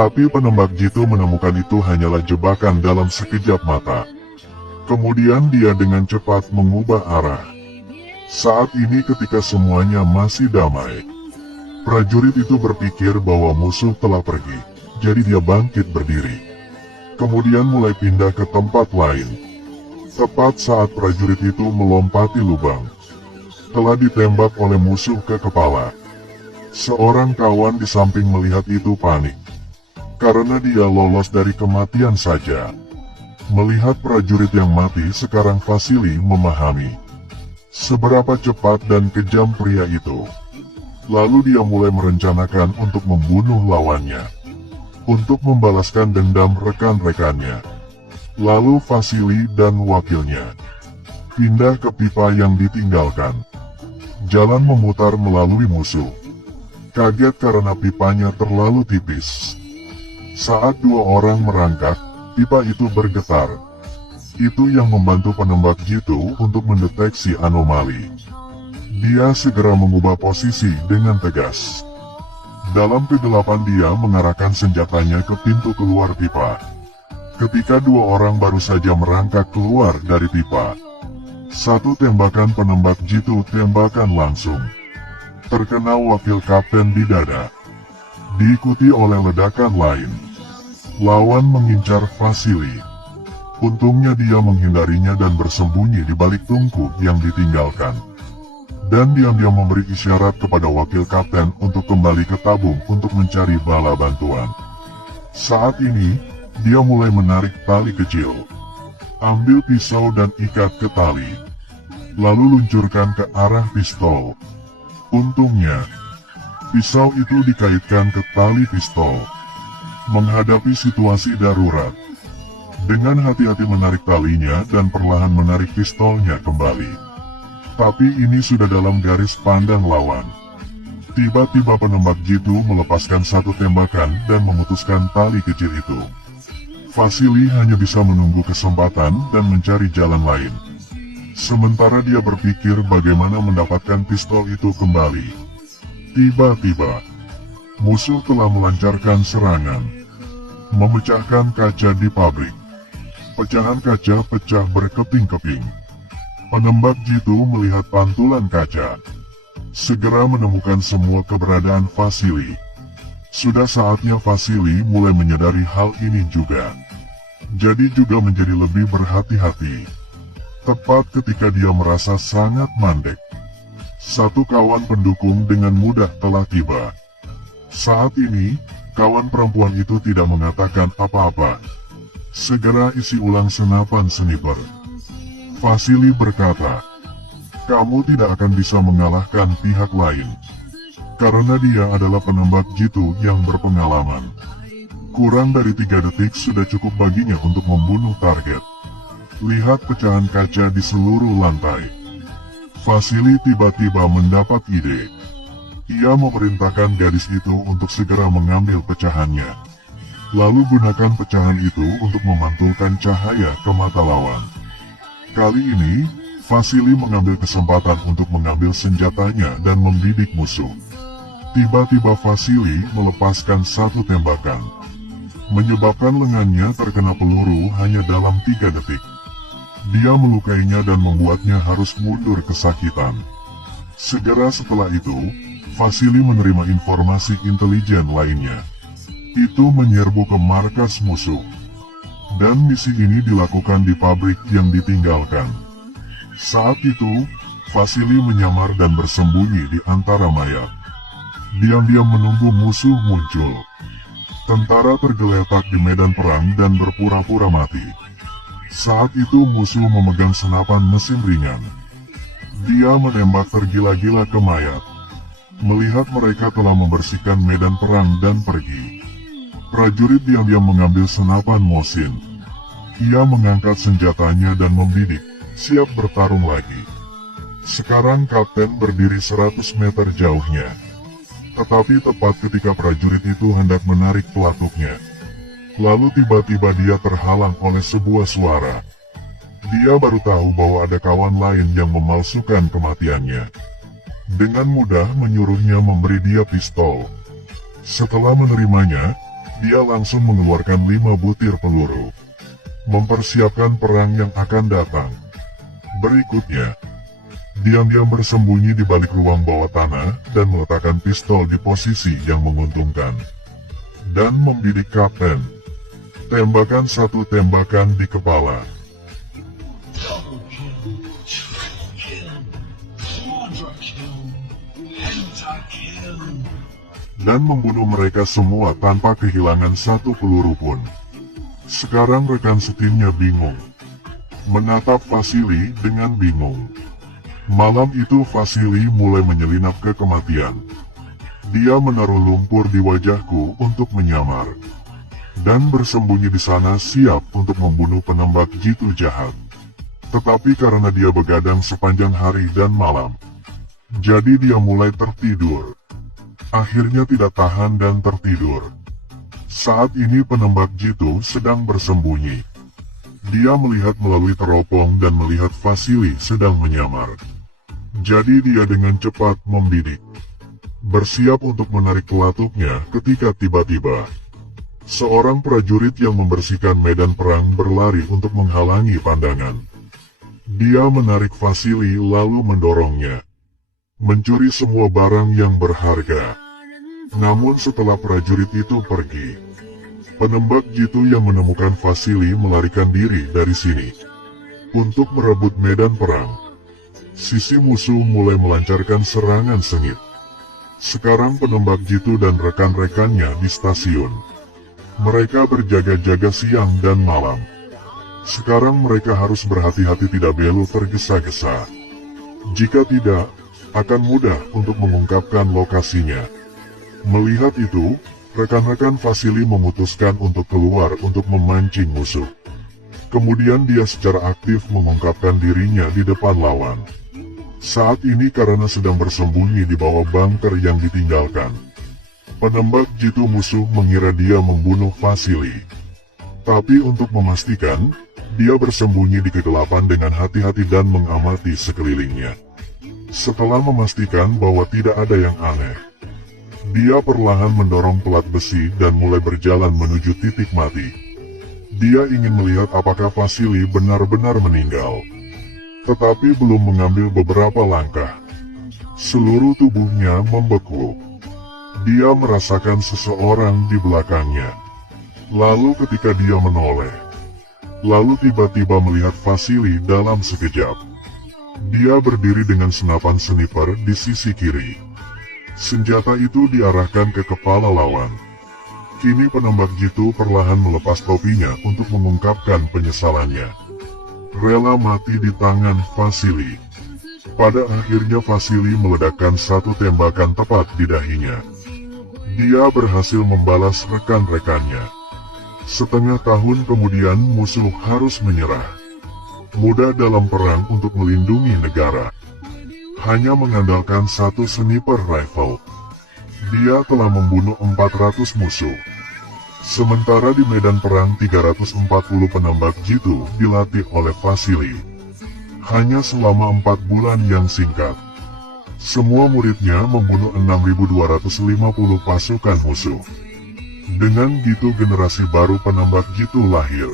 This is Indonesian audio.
Tapi penembak jitu menemukan itu hanyalah jebakan dalam sekejap mata. Kemudian dia dengan cepat mengubah arah. Saat ini ketika semuanya masih damai, prajurit itu berpikir bahwa musuh telah pergi. Jadi dia bangkit berdiri. Kemudian mulai pindah ke tempat lain. Tepat saat prajurit itu melompati lubang, telah ditembak oleh musuh ke kepala. Seorang kawan di samping melihat itu panik, karena dia lolos dari kematian saja. Melihat prajurit yang mati, sekarang Vasily memahami seberapa cepat dan kejam pria itu. Lalu dia mulai merencanakan untuk membunuh lawannya, untuk membalaskan dendam rekan-rekannya. Lalu Vasily dan wakilnya pindah ke pipa yang ditinggalkan. Jalan memutar melalui musuh. Kaget karena pipanya terlalu tipis. Saat dua orang merangkak, pipa itu bergetar. Itu yang membantu penembak jitu untuk mendeteksi anomali. Dia segera mengubah posisi dengan tegas. Dalam kegelapan dia mengarahkan senjatanya ke pintu keluar pipa. Ketika dua orang baru saja merangkak keluar dari pipa, satu tembakan penembak jitu tembakan langsung terkena wakil kapten di dada, diikuti oleh ledakan lain. Lawan mengincar Vasily. Untungnya dia menghindarinya dan bersembunyi di balik tungku yang ditinggalkan. Dan diam-diam memberi isyarat kepada wakil kapten untuk kembali ke tabung untuk mencari bala bantuan. Saat ini, dia mulai menarik tali kecil. Ambil pisau dan ikat ke tali. Lalu luncurkan ke arah pistol. Untungnya, pisau itu dikaitkan ke tali pistol. Menghadapi situasi darurat, dengan hati-hati menarik talinya dan perlahan menarik pistolnya kembali. Tapi ini sudah dalam garis pandang lawan. Tiba-tiba penembak jitu melepaskan satu tembakan dan memutuskan tali kecil itu. Vasily hanya bisa menunggu kesempatan dan mencari jalan lain. Sementara dia berpikir bagaimana mendapatkan pistol itu kembali. Tiba-tiba, musuh telah melancarkan serangan, memecahkan kaca di pabrik. Pecahan kaca pecah berkeping-keping. Penembak jitu melihat pantulan kaca, segera menemukan semua keberadaan Vasily. Sudah saatnya Vasily mulai menyadari hal ini juga. Jadi juga menjadi lebih berhati-hati. Tepat ketika dia merasa sangat mandek, satu kawan pendukung dengan mudah telah tiba. Saat ini, kawan perempuan itu tidak mengatakan apa-apa. Segera isi ulang senapan sniper. Vasily berkata, "Kamu tidak akan bisa mengalahkan pihak lain, karena dia adalah penembak jitu yang berpengalaman. Kurang dari 3 detik sudah cukup baginya untuk membunuh target." Lihat pecahan kaca di seluruh lantai. Vasily tiba-tiba mendapat ide. Ia memerintahkan gadis itu untuk segera mengambil pecahannya. Lalu gunakan pecahan itu untuk memantulkan cahaya ke mata lawan. Kali ini, Vasily mengambil kesempatan untuk mengambil senjatanya dan membidik musuh. Tiba-tiba Vasily melepaskan satu tembakan, menyebabkan lengannya terkena peluru hanya dalam 3 detik. Dia melukainya dan membuatnya harus mundur kesakitan. Segera setelah itu, Vasily menerima informasi intelijen lainnya. Itu menyerbu ke markas musuh. Dan misi ini dilakukan di pabrik yang ditinggalkan. Saat itu, Vasily menyamar dan bersembunyi di antara mayat. Diam-diam menunggu musuh muncul. Tentara tergeletak di medan perang dan berpura-pura mati. Saat itu musuh memegang senapan mesin ringan. Dia menembak tergila-gila ke mayat. Melihat mereka telah membersihkan medan perang dan pergi, prajurit diam-diam mengambil senapan Mosin. Ia mengangkat senjatanya dan membidik, siap bertarung lagi. Sekarang kapten berdiri 100 meter jauhnya. Tetapi tepat ketika prajurit itu hendak menarik pelatuknya, lalu tiba-tiba dia terhalang oleh sebuah suara. Dia baru tahu bahwa ada kawan lain yang memalsukan kematiannya. Dengan mudah menyuruhnya memberi dia pistol. Setelah menerimanya, dia langsung mengeluarkan 5 butir peluru, mempersiapkan perang yang akan datang. Berikutnya, diam-diam bersembunyi di balik ruang bawah tanah dan meletakkan pistol di posisi yang menguntungkan. Dan membidik kapten. Tembakan satu tembakan di kepala. Dan membunuh mereka semua tanpa kehilangan satu peluru pun. Sekarang rekan setimnya bingung. Menatap Vasily dengan bingung. Malam itu Vasily mulai menyelinap ke kematian. Dia menaruh lumpur di wajahku untuk menyamar. Dan bersembunyi di sana siap untuk membunuh penembak jitu jahat. Tetapi karena dia begadang sepanjang hari dan malam, jadi dia mulai tertidur. Akhirnya tidak tahan dan tertidur. Saat ini penembak jitu sedang bersembunyi. Dia melihat melalui teropong dan melihat Vasily sedang menyamar. Jadi dia dengan cepat membidik. Bersiap untuk menarik pelatupnya ketika tiba-tiba seorang prajurit yang membersihkan medan perang berlari untuk menghalangi pandangan. Dia menarik Vasily lalu mendorongnya. Mencuri semua barang yang berharga. Namun setelah prajurit itu pergi, penembak jitu yang menemukan Vasily melarikan diri dari sini untuk merebut medan perang. Sisi musuh mulai melancarkan serangan sengit. Sekarang penembak jitu dan rekan-rekannya di stasiun. Mereka berjaga-jaga siang dan malam. Sekarang mereka harus berhati-hati tidak belok tergesa-gesa. Jika tidak, akan mudah untuk mengungkapkan lokasinya. Melihat itu, rekan-rekan Vasily memutuskan untuk keluar untuk memancing musuh. Kemudian dia secara aktif mengungkapkan dirinya di depan lawan. Saat ini karena sedang bersembunyi di bawah bunker yang ditinggalkan, penembak jitu musuh mengira dia membunuh Vasily. Tapi untuk memastikan, dia bersembunyi di kegelapan dengan hati-hati dan mengamati sekelilingnya. Setelah memastikan bahwa tidak ada yang aneh, dia perlahan mendorong pelat besi dan mulai berjalan menuju titik mati. Dia ingin melihat apakah Vasily benar-benar meninggal. Tetapi belum mengambil beberapa langkah, seluruh tubuhnya membeku. Dia merasakan seseorang di belakangnya. Lalu ketika dia menoleh, lalu tiba-tiba melihat Vasily dalam sekejap. Dia berdiri dengan senapan sniper di sisi kiri. Senjata itu diarahkan ke kepala lawan. Kini penembak jitu perlahan melepas topinya untuk mengungkapkan penyesalannya. Rela mati di tangan Vasily. Pada akhirnya Vasily meledakkan satu tembakan tepat di dahinya. Dia berhasil membalas rekan-rekannya. Setengah tahun kemudian musuh harus menyerah. Mudah dalam perang untuk melindungi negara. Hanya mengandalkan satu sniper rifle, dia telah membunuh 400 musuh. Sementara di medan perang 340 penembak jitu dilatih oleh Vasily. Hanya selama 4 bulan yang singkat, semua muridnya membunuh 6.250 pasukan musuh. Dengan gitu generasi baru penembak jitu lahir.